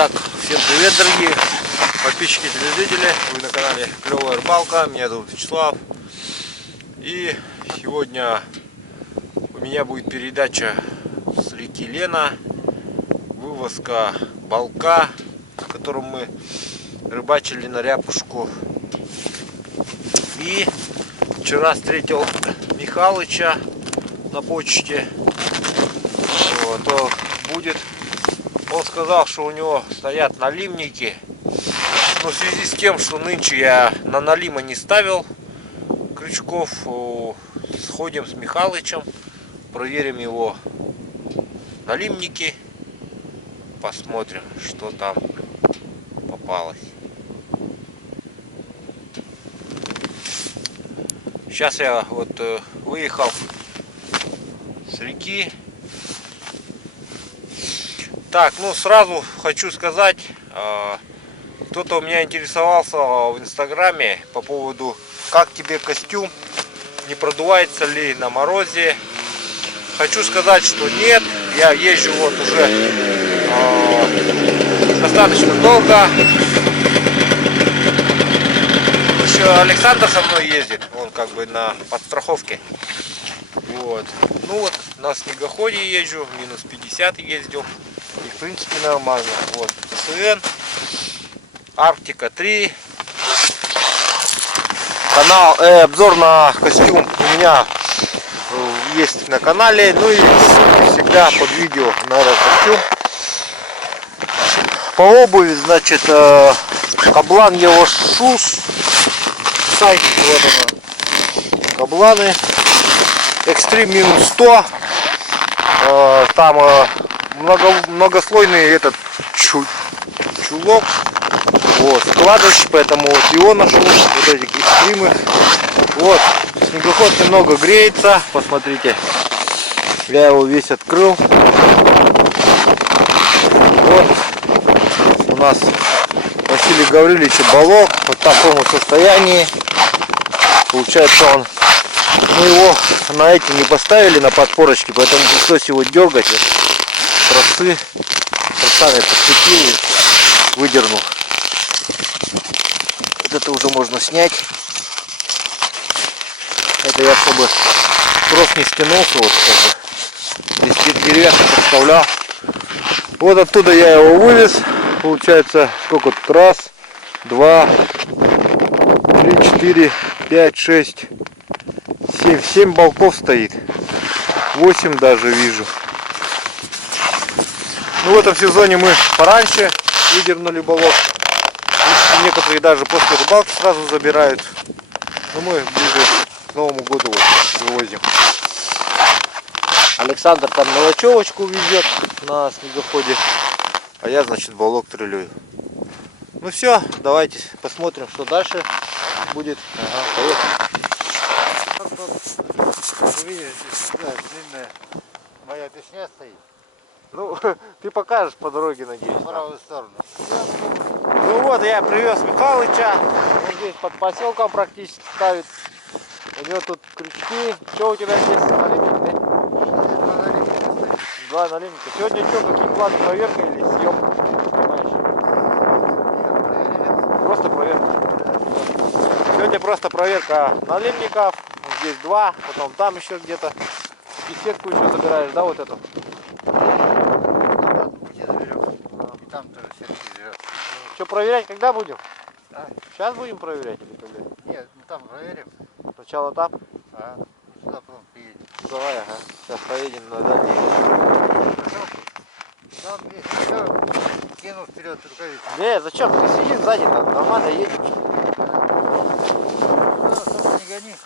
Итак, всем привет, дорогие подписчики, телезрители. Вы на канале Клевая Рыбалка. Меня зовут Вячеслав. И сегодня у меня будет передача с реки Лена. Вывозка балка, в котором мы рыбачили на ряпушку. И вчера встретил Михалыча на почте. Вот, он сказал, что у него стоят налимники. Но в связи с тем, что нынче я на налима не ставил крючков, сходим с Михалычем, проверим его налимники, посмотрим, что там попалось. Сейчас я вот выехал с реки. Так, ну сразу хочу сказать, кто-то у меня интересовался в инстаграме по поводу, как тебе костюм, не продувается ли на морозе. Хочу сказать, что нет, я езжу вот уже достаточно долго. Еще Александр со мной ездит, он как бы на подстраховке. Вот. Ну вот, на снегоходе езжу, минус 50 ездил. И в принципе нормально. Вот СН, Арктика 3. Канал, обзор на костюм у меня есть на канале. Ну и всегда под видео на этот костюм. По обуви, значит, Каблан его шус. Сайт, вот она. Кабланы. Экстрим минус 100. Там многослойный этот чулок, вот, складывающий, поэтому вот его нашел, вот эти экстримы. Вот, снегоход немного греется, посмотрите, я его весь открыл. Вот у нас Василий Гаврилович балок вот в таком состоянии. Получается, мы его на эти не поставили, на подпорочки, поэтому пришлось его дергать. Тросами подцепил и выдернул. Вот это уже можно снять. Это я, чтобы трос не стянулся, вот как бы здесь деревяшку подставлял. Вот оттуда я его вывез. Получается, сколько тут? Раз, два, 3, 4, 5, 6, 7. 7 балков стоит. 8 даже вижу. Ну, в этом сезоне мы пораньше выдернули балок. Некоторые даже после рыбалки сразу забирают. Но мы ближе к Новому году вот вывозим. Александр там мелочевочку везет на снегоходе. А я, значит, балок трелюю. Ну все, давайте посмотрим, что дальше будет. Ага, поехали. Видишь, длинная моя песня стоит. Ну, ты покажешь по дороге, надеюсь. В правую сторону. Ну вот, я привез Михалыча. Он здесь под поселком практически ставит. У него тут крючки. Что у тебя здесь? Налимник, да? Два налимника. Сегодня что, какие планы? Проверка или съем? Просто проверка. Сегодня просто проверка налимников. Здесь два, потом там еще где-то. И сетку еще забираешь, да, вот эту? Там тоже сетки живет. Что, проверять когда будем? А? Сейчас будем проверять или когда? Нет, ну там проверим. Сначала там? А, сюда потом приедем. Давай, ага. Сейчас поедем на дальний. Там есть, все, кину вперед рукавицу. Не, зачем? Ты сиди сзади, там нормально едем. Не гони.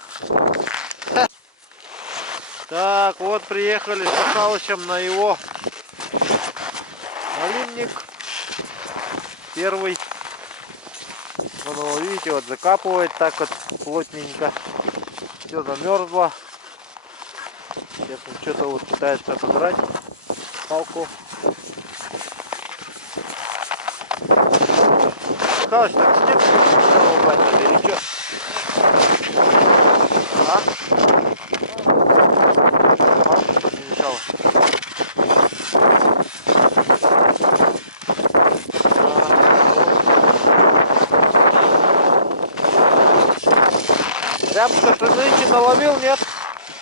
Так, вот приехали с Михалычем на его налимник. Первый. Вон его, видите, вот закапывает так вот плотненько. Все замерзло. Сейчас он что-то вот пытается отодрать палку. Михалыч, так снег или что? А? Не мешало. Рябушка ты нынче наловил, нет?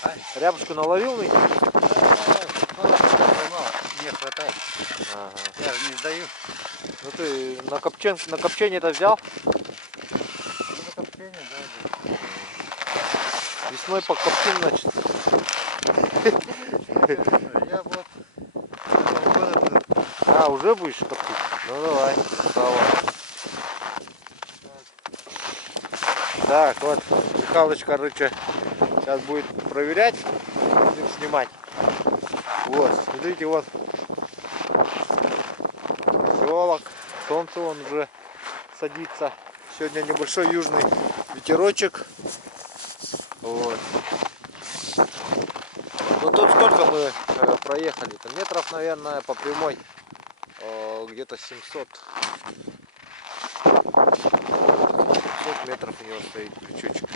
А? Рябушку наловил нынче? Не хватает. Ага. Я же не сдаю. Ну ты на копчение это взял? Ну, на копчение, да. Весной покоптим, значит. Я вот года буду. А, уже будешь коптить? Ну давай, красава. Так, вот Михалыч, короче, сейчас будет проверять, будем снимать. Вот, смотрите, вот поселок, солнце он уже садится. Сегодня небольшой южный ветерочек. Вот. Ну тут сколько мы проехали? Это метров, наверное, по прямой. Где-то 700 метров у него стоит крючочек.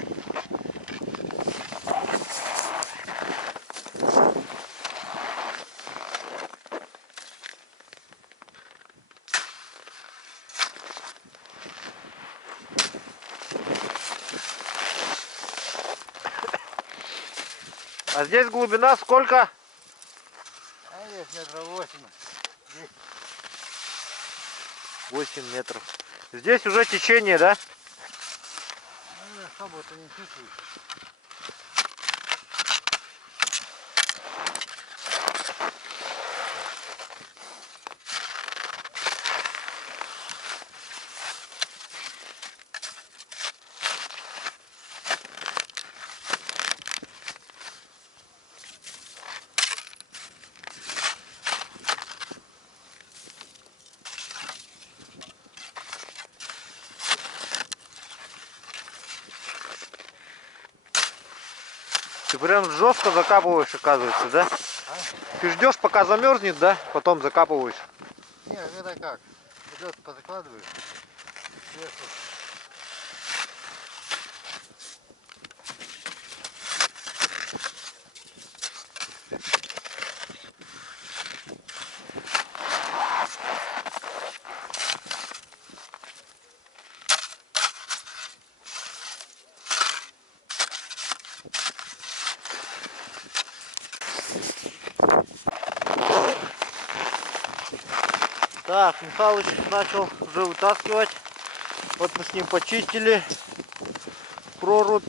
А здесь глубина сколько? А здесь метров 8. 8 метров. Здесь уже течение, да? Ну, особо-то не чувствуешь. Ты прям жестко закапываешь, оказывается, да? А? Ты ждешь, пока замерзнет, да? Потом закапываешь. Не, это как? Идет, позакладываешь. Сверху. Так, Михалыч начал уже вытаскивать. Вот мы с ним почистили прорубь.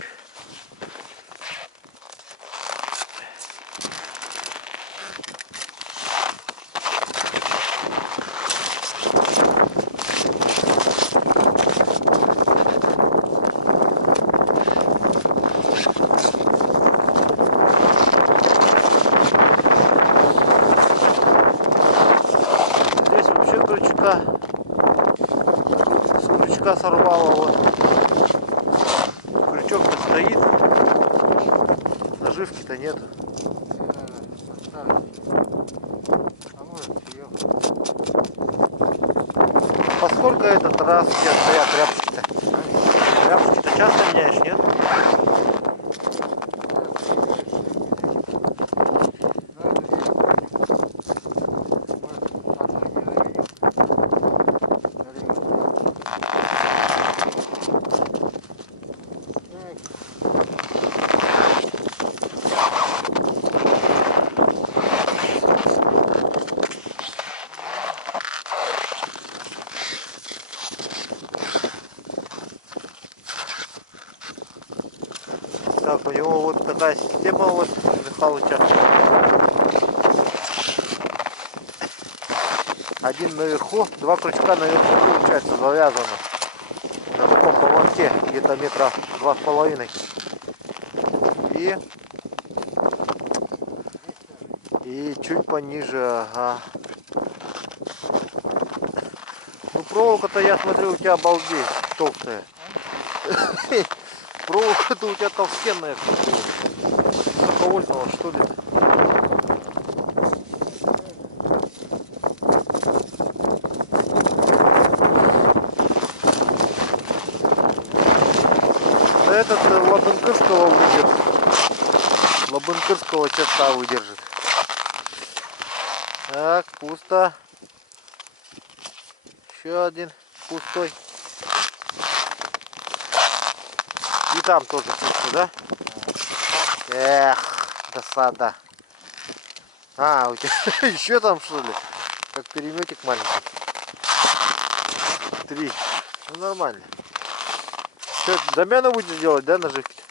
Здесь вообще с крючка сорвало. Вот. Крючок-то стоит, наживки-то нет. А может съел. Поскольку этот раз где стоят рябчики-то? Рябчики-то часто меняешь, нет? Так, у него вот такая система вот Михалыча. Один наверху, два крючка наверху, получается, завязано. На таком поводке, где-то метра 2,5. И чуть пониже, ага. Ну проволока-то, я смотрю, у тебя обалдеть, толстая. Проволока-то у тебя толстенная. 40-вольтного, что ли? Этот Лабынкырского выдержит. Лабынкырского черта выдержит. Так, пусто. Еще один пустой. И там тоже сушка, да? Эх, досада. А, у тебя еще там что ли? Как переметик маленький. 3. Ну нормально. Что, замену будешь делать, да, наживки?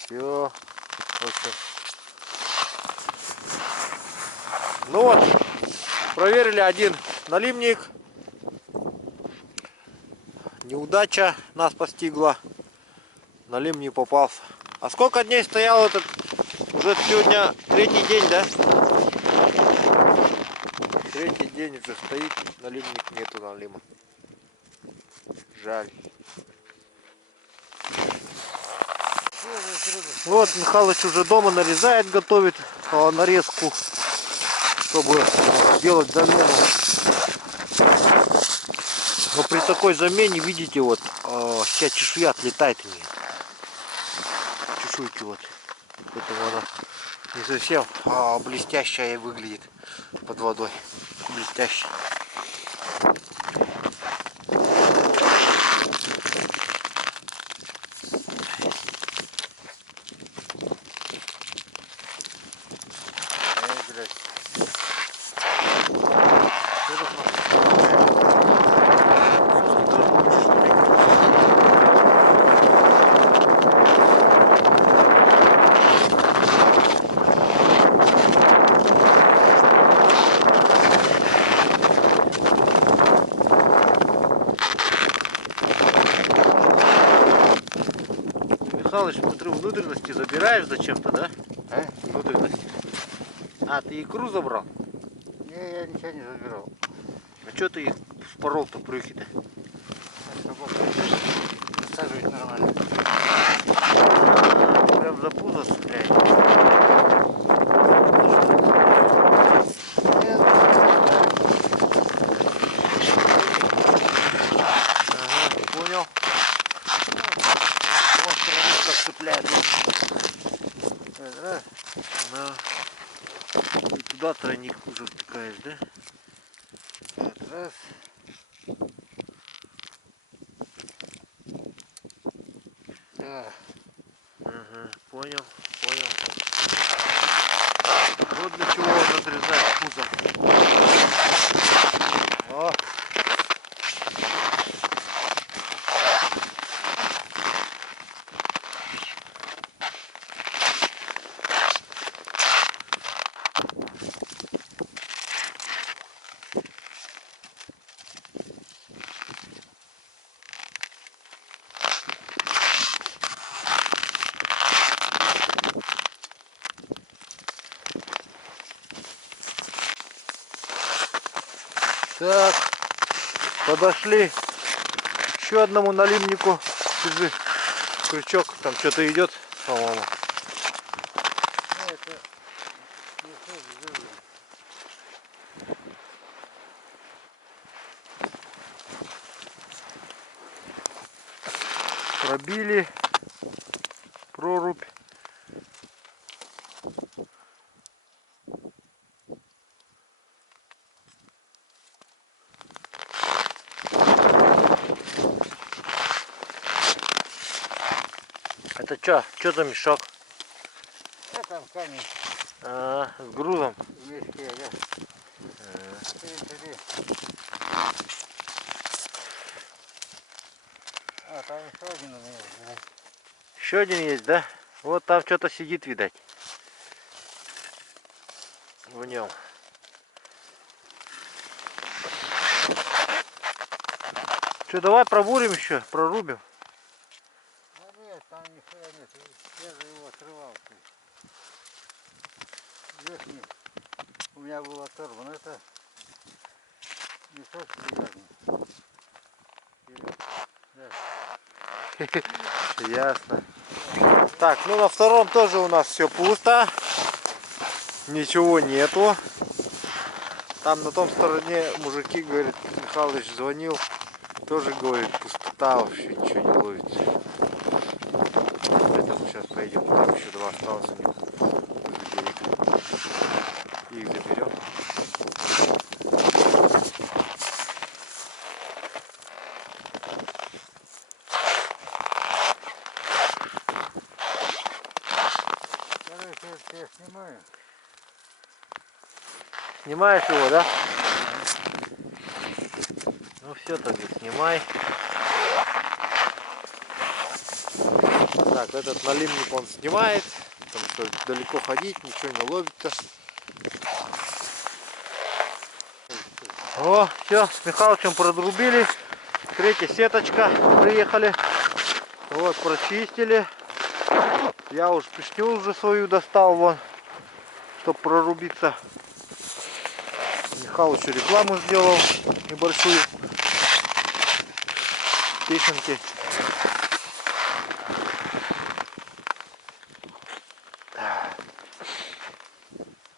Все. Ну вот, проверили один налимник. Неудача нас постигла. Налим не попался. А сколько дней стоял этот? Уже сегодня 3-й день, да? 3-й день уже стоит, налимник, нету налима. Жаль. Вот Михалыч уже дома нарезает, готовит нарезку, чтобы сделать замену. Но при такой замене, видите, вот вся чешуя отлетает у нее. Чешуйки вот. Поэтому она не совсем блестящая выглядит под водой. Блестящая. Михалыч, смотрю, внутренности забираешь зачем-то, да? А? Внутренности. А, ты икру забрал? Не, я ничего не забирал. А что ты их впорол-то брюхи-то? Саживать нормально. Прям за пузо цепляет. Ага, понял. Вот страниц как цепляет. Раз. Да. И туда тройник уже втыкаешь, да? Раз. Да. Ага, понял, понял. Вот для чего он надрезает пузо. О. Так, подошли к еще одному налимнику. Держи, крючок, там что-то идет, по-моему. Это не сразу. Пробили прорубь. Это что за мешок? А там камень А, с грузом. в мешке, да? Смотри. А, там еще один у меня. Да. Еще один есть, да? Вот там что-то сидит, видать. В нем. Что, давай пробурим еще, прорубим. А нет, там нихуя нет. Я же его отрывал. Верхний у меня был оторван. Это мешок грязный. Ясно. Так, ну на втором тоже у нас все пусто. Ничего нету. Там на том стороне мужики, говорит, Михалыч звонил. Тоже говорит, пустота, вообще ничего не ловится. Поэтому сейчас поедем. Там еще 2 осталось у них. Их заберем. Снимаешь его, да? Ну все, тогда снимай. Так, этот налимник он снимает, потому что далеко ходить, ничего не ловится. О, все, с Михалычем продрубили. Третья сеточка, приехали. Вот, прочистили. Я уж пешню уже свою достал, вон, чтобы прорубиться. Михалычу рекламу сделал небольшую. Песенки.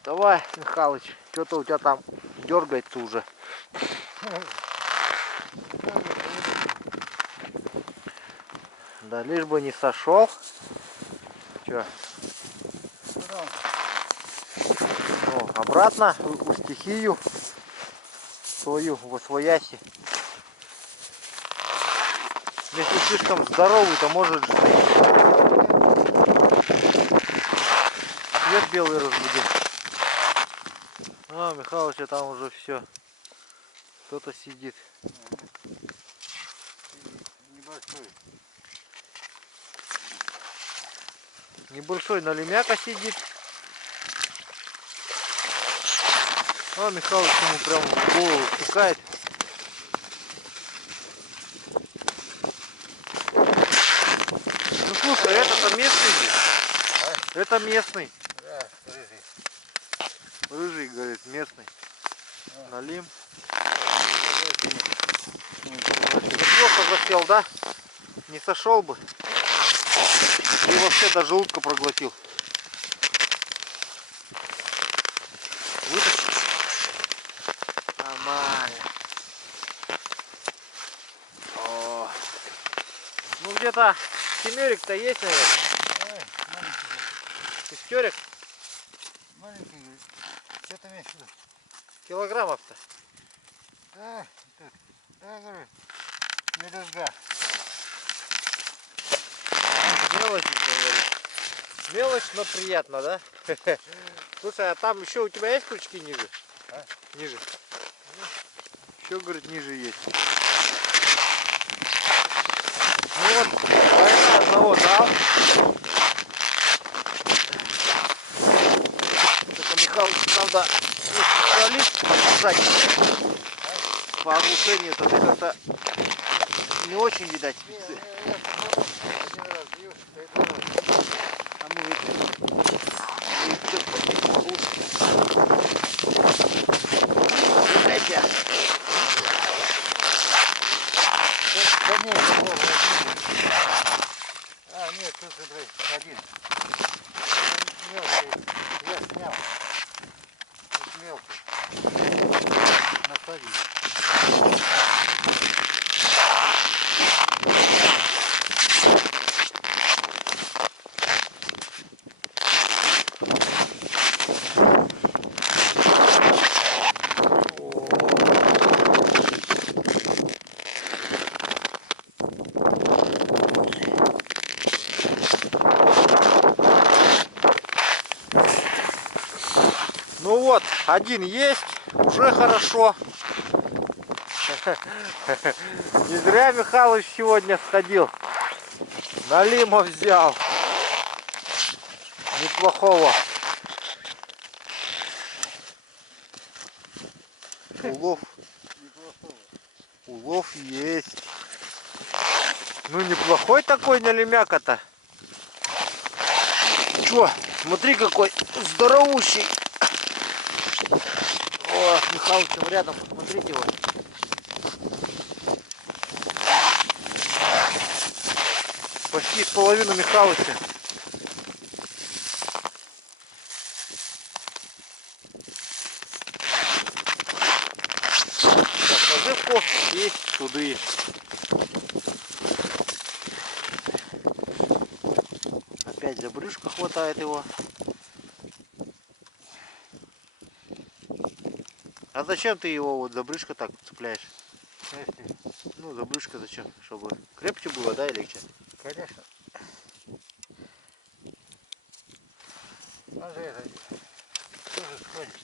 Давай, Михалыч, что-то у тебя там дергается уже. Да лишь бы не сошел. Че? Ну, обратно в стихию свою, в освояси. Если слишком здоровый, то может же свет белый разбудил. А, Михалыча там уже все. Кто-то сидит. Небольшой. Небольшой налимяка сидит. А Михалыч ему прям в голову стукает. Ну слушай, это-то местный же. А? Это местный. Да, рыжий. Рыжий, говорит, местный. А. Налим. Неплохо засел, да? Не сошел бы. И вообще до желудка проглотил. Вытащи. Нормально. О. Ну где-то семерик-то есть, наверное. Шестерик? Маленький, говорит. Что ты имеешь в виду? Килограммов-то. Да, тут. Да, говорю. Медузга. Мелочь, говорит. Мелочь, но приятно, да? Слушай, а там еще у тебя есть крючки ниже? А? Ниже. Еще, говорит, ниже есть. Ну вот, двойна одного дал. Только Михалыч, правда, не специалист по по оглушению-то ты как-то не очень, видать, спецы. Я один раз бью, и второй. А мы Дайте. Да нет, такого возьми. А, нет, тут же, блядь, один. Мелкий. Я снял. Тут мелкий. Насадить. Ну вот, один есть, уже хорошо. Не зря Михалыч сегодня сходил. Налима взял. Неплохого. Улов есть. Ну неплохой такой налимяка-то. Чё? Смотри какой здоровущий. О, с Михалычем рядом, посмотрите его. Почти в половину Михалыча. Так, наживку и туды. Опять за брюшко хватает его. А зачем ты его вот за брюшко так цепляешь? Ну, за брюшко зачем? Чтобы крепче было, да, или легче? Конечно. Он же это тоже сходит.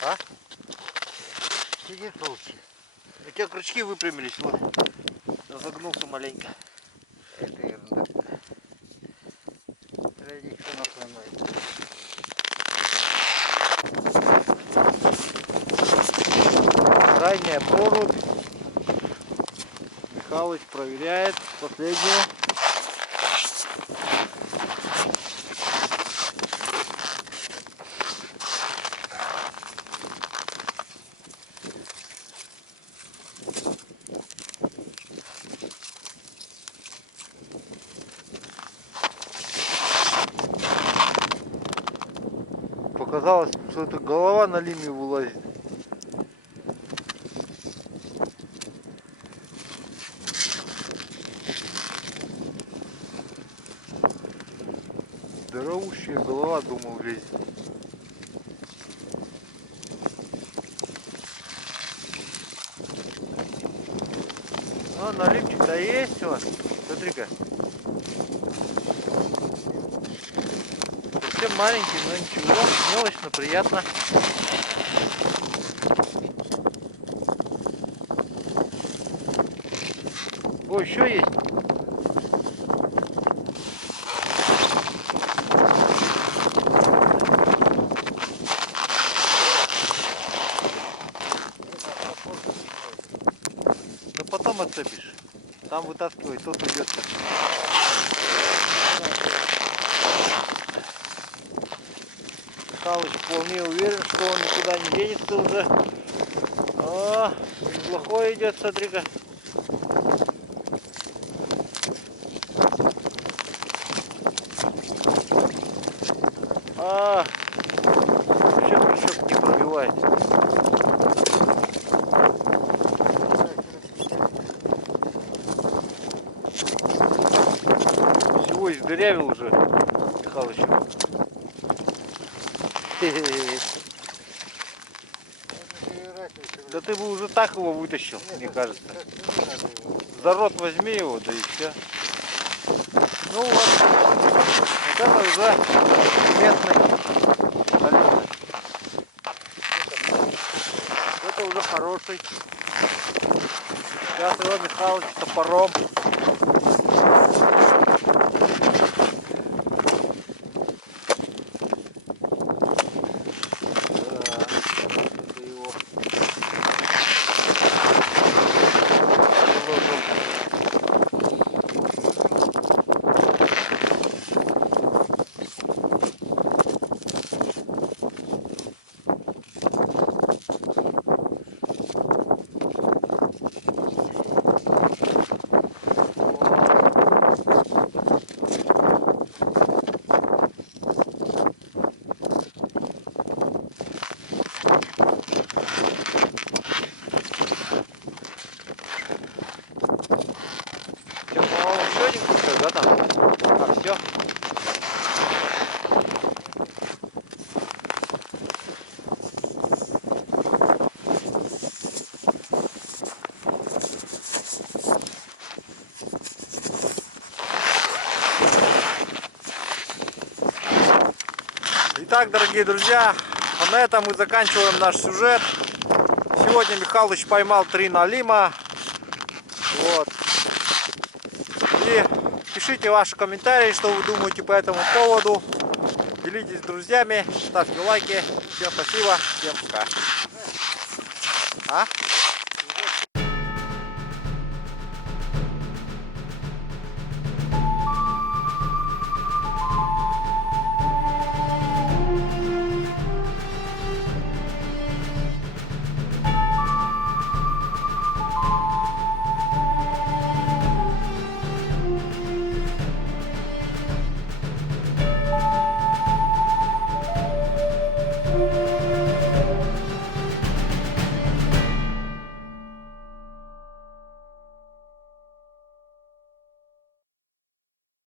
А? сидит толще. У тебя крючки выпрямились, вот. Загнулся маленько. Это ерунда. Ради что наклоняет. Крайняя прорубь. Михалыч проверяет последнюю. Показалось, что это голова на лиме вылазит. Здоровущая голова, думал, лезет. А, налимчик-то есть, вот. Смотри-ка. Совсем маленький, но ничего, мелочно, приятно. О, еще есть. Ну потом отцепишь. Там вытаскивай, тот уйдет. Михалыч вполне уверен, что он никуда не денется уже. О, неплохой идет, смотри-ка. А, вообще крючок не пробивает. Всего издырявил уже, Михалыч. Да ты бы уже так его вытащил, мне кажется. За рот возьми его, да и все. Ну вот, вот это уже местный соленый. Это уже хороший. Сейчас его Михалыч топором. Да, там? А, все. Итак, дорогие друзья, а на этом мы заканчиваем наш сюжет. Сегодня Михалыч поймал 3 налима. Вот. И пишите ваши комментарии, что вы думаете по этому поводу. Делитесь с друзьями, ставьте лайки. Всем спасибо, всем пока. А?